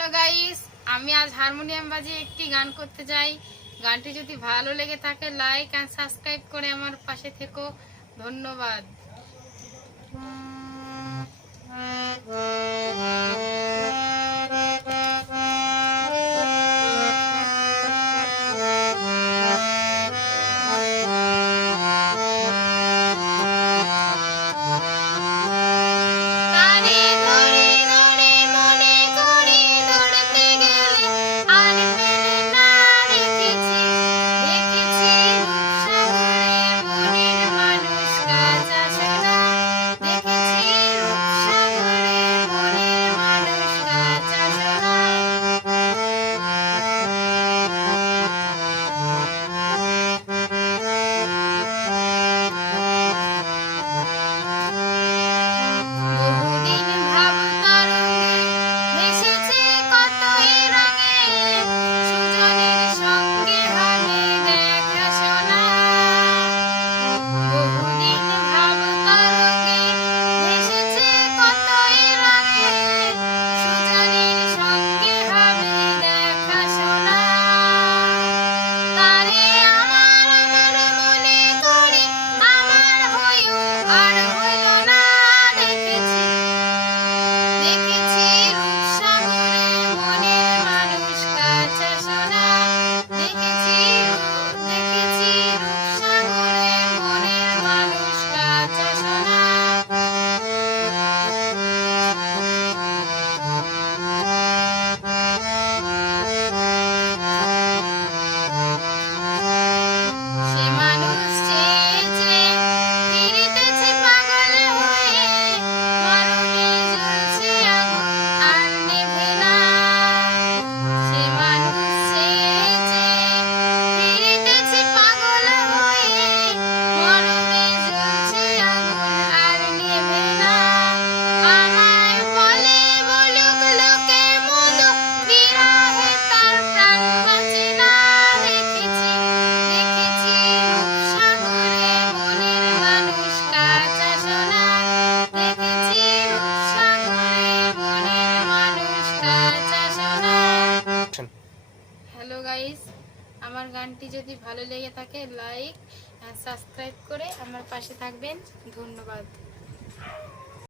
Hello guys, আমি আজ harmonium বাজিয়ে একটি গান করতে চাই। গানটি যদি ভালো লেগে থাকে লাইক এন্ড সাবস্ক্রাইব করে আমার পাশে থেকো। ধন্যবাদ। হ্যালো গাইস, আমার গানটি যদি ভালো লেগে থাকে লাইক সাবস্ক্রাইব করে আমার পাশে থাকবেন। ধন্যবাদ।